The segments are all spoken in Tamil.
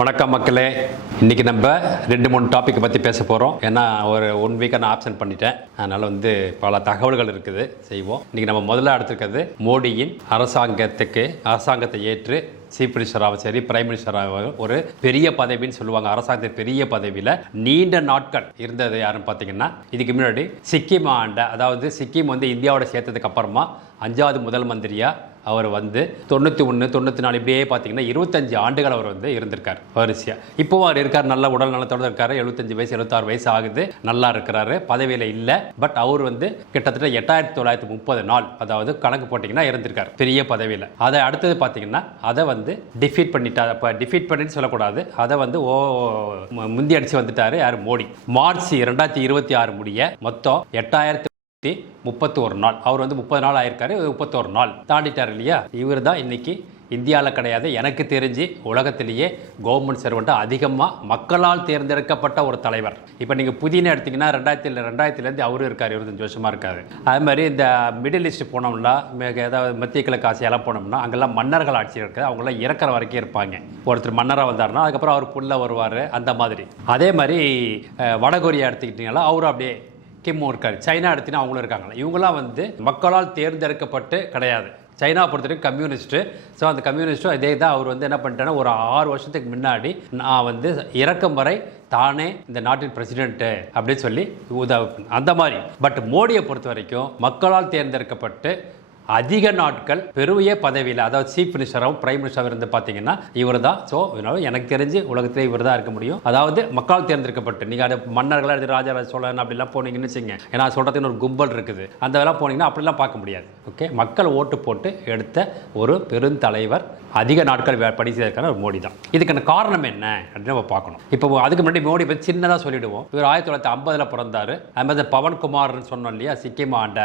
வணக்கம் மக்களே. இன்றைக்கி நம்ம 2-3 டாப்பிக்கை பற்றி பேச போகிறோம். ஏன்னா ஒரு 1 வீக்காக நான் ஆப்சன்ட் பண்ணிட்டேன். அதனால் பல தகவல்கள் இருக்குது, செய்வோம். இன்றைக்கி நம்ம முதல்ல எடுத்துக்கிறது மோடியின் அரசாங்கத்தை ஏற்று சீஃப் மினிஸ்டராகவும் சரி பிரைம் மினிஸ்டராகவும் ஒரு பெரிய பதவின்னு சொல்லுவாங்க. அரசாங்கத்தை பெரிய பதவியில் நீண்ட நாட்கள் இருந்தது யாருன்னு பார்த்தீங்கன்னா, இதுக்கு முன்னாடி சிக்கிம் அதாவது சிக்கிம் இந்தியாவோட சேர்த்ததுக்கு அப்புறமா 5வது முதல் மந்திரியாக அவர் 91, 94 இப்படியே பார்த்தீங்கன்னா 25 ஆண்டுகள் அவர் இருந்திருக்கார் வரிசையாக. இப்போவும் அவர் இருக்கார், நல்ல உடல் நலத்தோடு இருக்காரு. 75 வயசு 76 வயசு ஆகுது, நல்லா இருக்கிறாரு, பதவியில் இல்லை. பட் அவர் கிட்டத்தட்ட 8930 நாள், அதாவது கணக்கு போட்டிங்கன்னா இருந்திருக்கார் பெரிய பதவியில். அதை அடுத்தது பார்த்தீங்கன்னா அதை டிஃபீட் பண்ணிட்டார். இப்போ டிஃபீட் பண்ணிட்டு சொல்லக்கூடாது, அதை முந்தி அடிச்சு வந்துட்டாரு யார்? மோடி. மார்ச் 2026 முடிய மொத்தம் 8031 நாள். அவர் 30 நாள் ஆயிருக்காரு, 31 நாள் தாண்டிட்டார் இல்லையா? இவர் தான் இன்னைக்கு இந்தியாவில் கிடையாது, எனக்கு தெரிஞ்சு உலகத்திலேயே கவர்மெண்ட் சர்வெண்ட் அதிகமாக மக்களால் தேர்ந்தெடுக்கப்பட்ட ஒரு தலைவர். இப்போ நீங்கள் புதின எடுத்திங்கன்னா 2000 அவரும் இருக்கார், 25 வருஷமாக இருக்காரு. அது மாதிரி இந்த மிடில் ஈஸ்ட் போனோம்னா, ஏதாவது மத்திய கிழக்கு ஆசியெல்லாம் போனோம்னா அங்கெல்லாம் மன்னர்கள் ஆட்சி இருக்குது. அவங்களாம் இறக்குற வரைக்கும் இருப்பாங்க. ஒருத்தர் மன்னராக வந்தார்னா அதுக்கப்புறம் அவர் புள்ள வருவார், அந்த மாதிரி. அதே மாதிரி வடகொரியா எடுத்துக்கிட்டிங்கன்னா அவரும் அப்படியே கிம்மும் இருக்கார். சைனா எடுத்தினா அவங்களும் இருக்காங்களா. இவங்களாம் மக்களால் தேர்ந்தெடுக்கப்பட்டு கிடையாது. சைனா பொறுத்தவரைக்கும் கம்யூனிஸ்ட்டு. ஸோ அந்த கம்யூனிஸ்ட்டும் இதே தான். அவர் என்ன பண்ணிட்டேன்னா, ஒரு 6 வருஷத்துக்கு முன்னாடி நான் இறக்கும் வரை தானே இந்த நாட்டின் பிரசிடென்ட்டு அப்படின்னு சொல்லி அந்த மாதிரி. பட் மோடியை பொறுத்த வரைக்கும் மக்களால் தேர்ந்தெடுக்கப்பட்டு அதிக நாட்கள் பெரிய பதவியில், அதாவது சீஃப் மினிஸ்டராகவும் பிரைம் மினிஸ்டராகவும் இருந்து பார்த்தீங்கன்னா இவர் தான். ஸோ எனக்கு தெரிஞ்சு உலகத்திலே இவர் தான் இருக்க முடியும். அதாவது மக்கள் தேர்ந்தெடுக்கப்பட்டு. நீங்கள் அது மன்னர்களாக ராஜராஜ சோழன் அப்படிலாம் போனீங்கன்னு வச்சுங்க, ஏன்னா சொல்கிறதுக்கு ஒரு கும்பல் இருக்குது, அந்த இதெல்லாம் போனீங்கன்னா அப்படிலாம் பார்க்க முடியாது. ஓகே, மக்கள் ஓட்டு போட்டு எடுத்த ஒரு பெருந்தலைவர், அதிக நாட்கள் பணி செய்வதற்கான ஒரு மோடி தான். இதுக்கான காரணம் என்ன அப்படின்னு நம்ம பார்க்கணும். இப்போ அதுக்கு முன்னாடி மோடி பற்றி சின்னதாக சொல்லிவிடுவோம். இவர் 1950 பிறந்தார். அது மாதிரி பவன்குமார்னு சொன்னோம் இல்லையா, சிக்கிம் ஆண்ட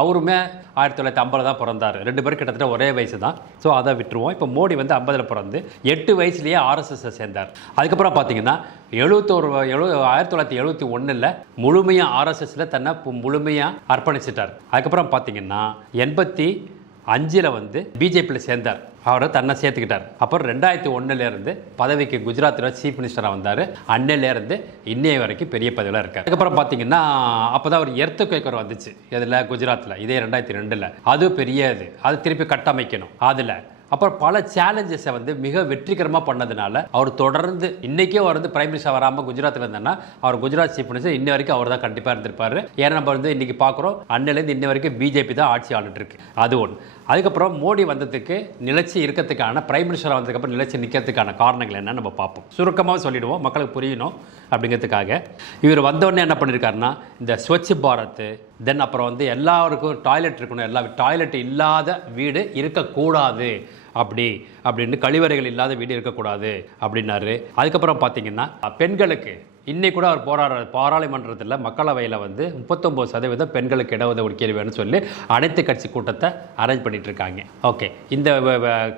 அவருமே 1950 தான் பிறந்தார். 2 பேரும் கிட்டத்தட்ட ஒரே வயசு தான். ஸோ அதை விட்டுருவோம். இப்போ மோடி 50 பிறந்து 8 வயசுலேயே ஆர்எஸ்எஸ் சேர்ந்தார். அதுக்கப்புறம் பார்த்தீங்கன்னா 1971 முழுமையாக ஆர்எஸ்எஸ்ல தன்னை முழுமையாக அர்ப்பணிச்சிட்டார். அதுக்கப்புறம் பார்த்தீங்கன்னா 85 பிஜேபியில் சேர்ந்தார். அவரை தன்னை சேர்த்துக்கிட்டார். அப்புறம் 2001 பதவிக்கு குஜராத்தில் சீஃப் மினிஸ்டராக வந்தார். அன்னையிலேருந்து இன்னைய வரைக்கும் பெரிய பதவியில் இருக்கார். அதுக்கப்புறம் பார்த்தீங்கன்னா அப்போ தான் அவர் எர்த்குவேக் வந்துச்சு. இதில் குஜராத்தில் இதே 2002 அது பெரிய அது திருப்பி கட்டமைக்கணும். அதில் அப்புறம் பல சேலஞ்சஸை மிக வெற்றிகரமாக பண்ணதுனால அவர் தொடர்ந்து இன்றைக்கே அவர் பிரைம் மினிஸ்டர் வராமல் குஜராத்தில் இருந்தாருன்னா அவர் குஜராத் சீஃப் மினிஸ்டர் இன்ன வரைக்கும் அவர் தான் கண்டிப்பாக இருந்திருப்பார். ஏன்னா நம்ம இன்றைக்கி பார்க்குறோம், அன்னையிலேருந்து இன்ன வரைக்கும் பிஜேபி தான் ஆட்சி ஆளுட்டு இருக்கு. அது ஒன்று. அதுக்கப்புறம் மோடி வந்ததுக்கு நிலைச்சி இருக்கிறதுக்கான, பிரைம் மினிஸ்டர் வந்ததுக்கப்புறம் நிலைச்சி நிற்கிறதுக்கான காரணங்கள் என்னன்னு நம்ம பார்ப்போம். சுருக்கமாக சொல்லிவிடுவோம், மக்களுக்கு புரியணும் அப்படிங்கிறதுக்காக. இவர் வந்தோடனே என்ன பண்ணியிருக்காருன்னா, இந்த ஸ்வச் பாரத், தென் அப்புறம் எல்லாருக்கும் டாய்லெட் இருக்கணும், எல்லா டாய்லெட் இல்லாத வீடு இருக்கக்கூடாது அப்படின்னு கழிவறைகள் இல்லாத வீடு இருக்கக்கூடாது அப்படின்னாரு. அதுக்கப்புறம் பார்த்தீங்கன்னா பெண்களுக்கு இன்னைக்கு கூட அவர் பாராளுமன்றத்தில் மக்களவையில் 39% பெண்களுக்கு இடஒதுக்கீடு வேணும்னு சொல்லி அனைத்து கட்சி கூட்டத்தை அரேஞ்ச் பண்ணிட்டு இருக்காங்க. ஓகே, இந்த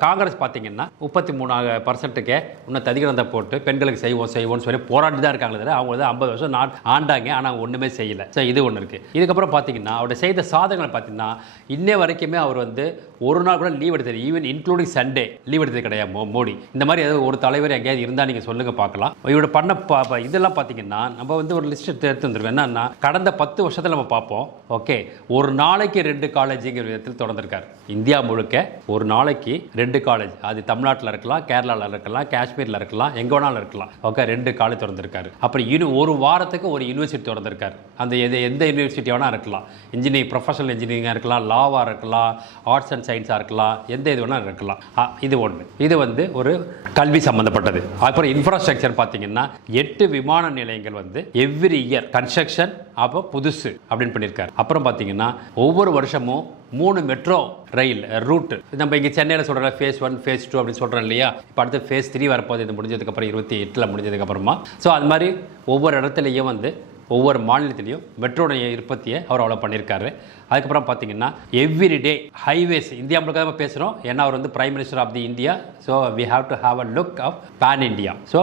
காங்கிரஸ் பார்த்தீங்கன்னா 33%க்கு இன்னும் ததிகிரந்த போட்டு பெண்களுக்கு செய்வோம்னு சொல்லி போராடி தான் இருக்காங்களே. அவங்க 50 வருஷம் ஆண்டாங்க, ஆனால் ஒன்றுமே செய்யலை. ஸோ இது ஒன்று இருக்குது. இதுக்கப்புறம் பார்த்தீங்கன்னா அவருடைய செய்த சாதனைகள் பார்த்தீங்கன்னா இன்னை வரைக்குமே அவர் ஒரு நாள் கூட லீவ் எடுத்தது, ஈவன் இன்க்ளூடிங் சண்டே லீவ் எடுத்தது கிடையாது மோடி. இந்த மாதிரி ஏதாவது ஒரு தலைவர் எங்கேயாவது இருந்தால் நீங்கள் சொல்லுங்கள் பார்க்கலாம். இவரோட பண்ண இதெல்லாம் பார்த்தீங்கன்னா நம்ம ஒரு லிஸ்ட் எடுத்து வந்துருவோம். என்னன்னா கடந்த 10 வருஷத்தில் நம்ம பார்ப்போம். ஓகே, ஒரு நாளைக்கு 2 காலேஜுங்கிற விதத்தில் தொடர்ந்துருக்காரு. இந்தியா முழுக்க ஒரு நாளைக்கு 2 காலேஜ், அது தமிழ்நாட்டில் இருக்கலாம், கேரளாவில் இருக்கலாம், காஷ்மீரில் இருக்கலாம், எங்கே வேணாலும் இருக்கலாம். ஓகே, 2 காலேஜ் திறந்திருக்காரு. அப்புறம் ஒரு வாரத்துக்கு ஒரு யூனிவர்சிட்டி திறந்திருக்காரு. அந்த எந்த யூனிவர்சிட்டி வேணால் இருக்கலாம். இன்ஜினியரிங், ப்ரொஃபஷனல் இன்ஜினியரிங்காக இருக்கலாம், லாவாக இருக்கலாம், ஆர்ட்ஸ் அண்ட் சயின்ஸாக இருக்கலாம், எந்த இது வேணால் இருக்கலாம். இது ஒன்று. இது ஒரு கல்வி சம்மந்தப்பட்டது. அப்புறம் இன்ஃப்ராஸ்ட்ரக்சர் பார்த்தீங்கன்னா 8 விமான நிலையங்கள் எவ்ரி இயர் கன்ஸ்ட்ரக்ஷன் அப்போ புதுசு அப்படின்னு பண்ணியிருக்காரு. அப்புறம் பார்த்தீங்கன்னா ஒவ்வொரு வருஷமும் 3 மெட்ரோ ரயில் ரூட், நம்ம இங்கே சென்னையில் சொல்கிற ஃபேஸ் 1 ஃபேஸ் 2 அப்படின்னு சொல்கிறோம் இல்லையா. இப்போ அடுத்து ஃபேஸ் 3 வரப்போகுது, இது முடிஞ்சதுக்கப்புறம் 28 முடிஞ்சதுக்கப்புறமா. ஸோ அது மாதிரி ஒவ்வொரு இடத்துலையும் ஒவ்வொரு மாநிலத்திலையும் மெட்ரோடைய உற்பத்தியை அவர் அவ்வளோ பண்ணியிருக்காரு. அதுக்கப்புறம் பார்த்தீங்கன்னா எவ்ரிடே ஹைவேஸ், இந்தியா முழுக்க தான் பேசுகிறோம், ஏன்னா அவர் prime minister of the India. So we have to have a look of pan India. So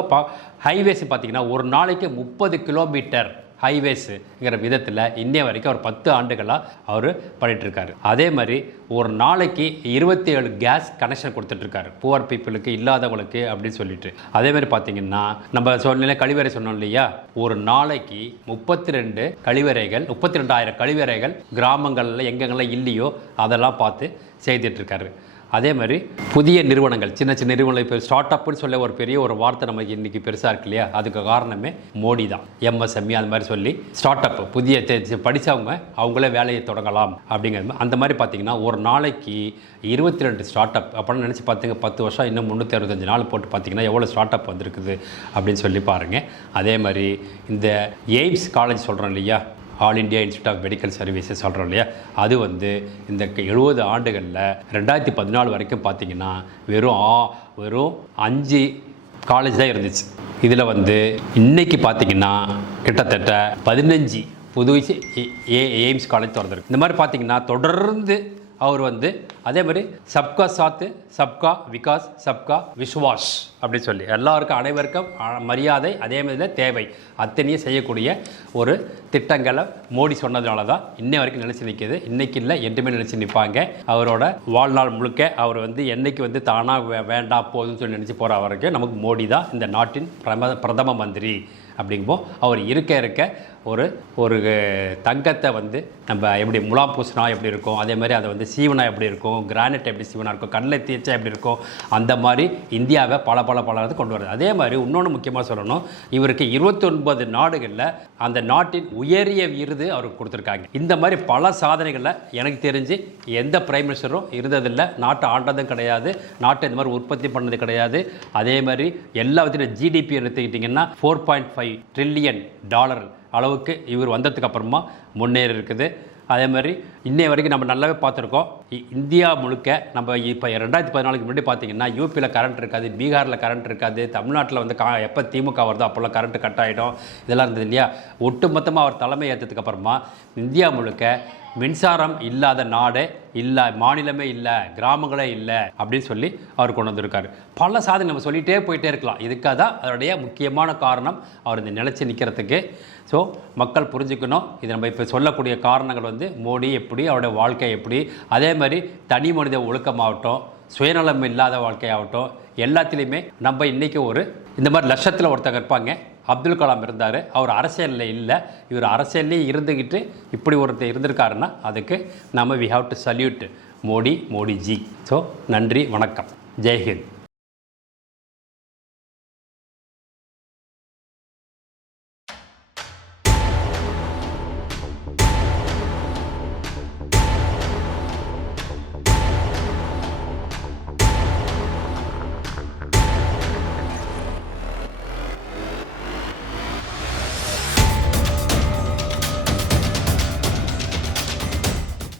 highways பார்த்தீங்கன்னா ஒரு நாளைக்கு 30 கிலோமீட்டர் ஹைவேஸுங்கிற விதத்தில் இன்னைய வரைக்கும் அவர் 10 ஆண்டுகளாக அவர் பண்ணிகிட்ருக்காரு. அதே மாதிரி ஒரு நாளைக்கு 27 கேஸ் கனெக்ஷன் கொடுத்துட்ருக்காரு புவர் பீப்புளுக்கு, இல்லாதவங்களுக்கு அப்படின்னு சொல்லிட்டு. அதே மாதிரி பார்த்தீங்கன்னா நம்ம சொன்ன கழிவறை சொன்னோம் இல்லையா, ஒரு நாளைக்கு 32,000 கழிவறைகள் கிராமங்களில் எங்கெங்கெல்லாம் இல்லையோ அதெல்லாம் பார்த்து செய்துட்ருக்காரு. அதே மாதிரி புதிய நிறுவனங்கள், சின்ன சின்ன நிறுவனங்கள், இப்போ ஸ்டார்ட் அப்னு சொல்ல ஒரு பெரிய ஒரு வார்த்தை நமக்கு இன்றைக்கி பெருசாக இருக்கு இல்லையா, அதுக்கு காரணமே மோடி தான். MSME அது மாதிரி சொல்லி ஸ்டார்ட் அப் புதிய படித்தவங்க அவங்களே வேலையை தொடங்கலாம் அப்படிங்கிறது. அந்த மாதிரி பார்த்திங்கன்னா ஒரு நாளைக்கு 22 ஸ்டார்ட் அப் அப்படின்னு நினச்சி பார்த்துங்க, 10 வருஷம் இன்னும் 365 நாள் போட்டு பார்த்திங்கன்னா எவ்வளோ ஸ்டார்ட் அப் வந்திருக்குது அப்படின்னு சொல்லி பாருங்கள். அதே மாதிரி இந்த எய்ம்ஸ் காலேஜ் சொல்கிறோம் இல்லையா, all India institute of medical services சொல்கிறோம் இல்லையா, அது வந்து இந்த 70 ஆண்டுகளில் 2014 வரைக்கும் பார்த்திங்கன்னா வெறும் 5 காலேஜ் தான் இருந்துச்சு. இதில் வந்து இன்றைக்கி பார்த்திங்கன்னா கிட்டத்தட்ட 15 புது எய்ம்ஸ் காலேஜ் திறந்துருக்கு. இந்த மாதிரி பார்த்திங்கன்னா தொடர்ந்து அவர் வந்து அதே மாதிரி சப்கா சாத்து சப்கா விகாஸ் சப்கா விஸ்வாஸ் அப்படின்னு சொல்லி எல்லாருக்கும் அனைவருக்கும் மரியாதை அதே மாதிரி தேவை அத்தனையும் செய்யக்கூடிய ஒரு திட்டங்களை மோடி சொன்னதுனால தான் இன்னை வரைக்கும் நிலைச்சி நிற்கிது. இன்றைக்கி இல்லை, என்றுமே நிலைச்சி நிற்பாங்க. அவரோட வாழ்நாள் முழுக்க அவர் வந்து என்னைக்கு வந்து தானாக வேண்டாம் போதும்னு சொல்லி நினச்சி போகிற வரைக்கும் நமக்கு மோடி தான் இந்த நாட்டின் பிரதம மந்திரி. அப்படிங்கும்போது அவர் இருக்க ஒரு தங்கத்தை வந்து நம்ம எப்படி முலாம் பூசினா எப்படி இருக்கும், அதே மாதிரி அதை வந்து சீவனா எப்படி இருக்கும், கிரானைட் எப்படி சீவனா இருக்கும், கண்ணில் தேய்ச்சா எப்படி இருக்கும், அந்த மாதிரி இந்தியாவை பல கொண்டு வருது. அதே மாதிரி இன்னொன்று முக்கியமாக சொல்லணும், இவருக்கு 29 நாடுகளில் அந்த நாட்டின் உயரிய விருது அவருக்கு கொடுத்துருக்காங்க. இந்த மாதிரி பல சாதனைகளில் எனக்கு தெரிஞ்சு எந்த பிரைம் மினிஸ்டரும் இருந்ததில்லை. நாட்டை ஆண்டதும் கிடையாது, நாட்டை இந்த மாதிரி உற்பத்தி பண்ணது கிடையாது. அதே மாதிரி எல்லா விதத்திலும் ஜிடிபி எடுத்துக்கிட்டிங்கன்னா $4.5 ட்ரில்லியன் அளவுக்கு இவர் வந்ததுக்கு அப்புறமா முன்னேறி இருக்குது. அதே மாதிரி இன்னைய வரைக்கும் நம்ம நல்லாவே பார்த்துருக்கோம். இந்தியா முழுக்க நம்ம இப்போ 2014 முன்னாடி பார்த்தீங்கன்னா யூபியில் கரண்ட் இருக்காது, பீகாரில் கரண்ட் இருக்காது, தமிழ்நாட்டில் வந்து எப்போ திமுக வருதோ அப்போல்லாம் கரண்ட்டு கட் ஆகிடும், இதெல்லாம் இருந்தது இல்லையா. ஒட்டுமொத்தமாக அவர் தலைமை ஏற்றதுக்கு அப்புறமா இந்தியா முழுக்க மின்சாரம் இல்லாத நாடே இல்லை, மாநிலமே இல்லை, கிராமங்களே இல்லை அப்படின்னு சொல்லி அவர் கொண்டு வந்திருக்காரு. பல சாதனை நம்ம சொல்லிகிட்டே போயிட்டே இருக்கலாம். இதுக்காக தான் அதனுடைய முக்கியமான காரணம் அவர் இந்த நிலைச்சி நிற்கிறதுக்கு. ஸோ மக்கள் புரிஞ்சுக்கணும். இது நம்ம இப்போ சொல்லக்கூடிய காரணங்கள் வந்து மோடி எப்படி, அவருடைய வாழ்க்கை எப்படி, அதே மாதிரி தனி மனித ஒழுக்கமாகட்டும், சுயநலம் இல்லாத வாழ்க்கையாகட்டும், எல்லாத்துலேயுமே நம்ம இன்றைக்கி இந்த மாதிரி லட்சத்தில் ஒருத்தங்க இருப்பாங்க. அப்துல் கலாம் இருந்தார், அவர் அரசியலில் இல்லை, இவர் அரசியல்லே இருந்துக்கிட்டு இப்படி ஒருத்தர் இருந்திருக்காருன்னா அதுக்கு நம்ம we have to salute Modiji. So நன்றி, வணக்கம், ஜெய்ஹிந்த்.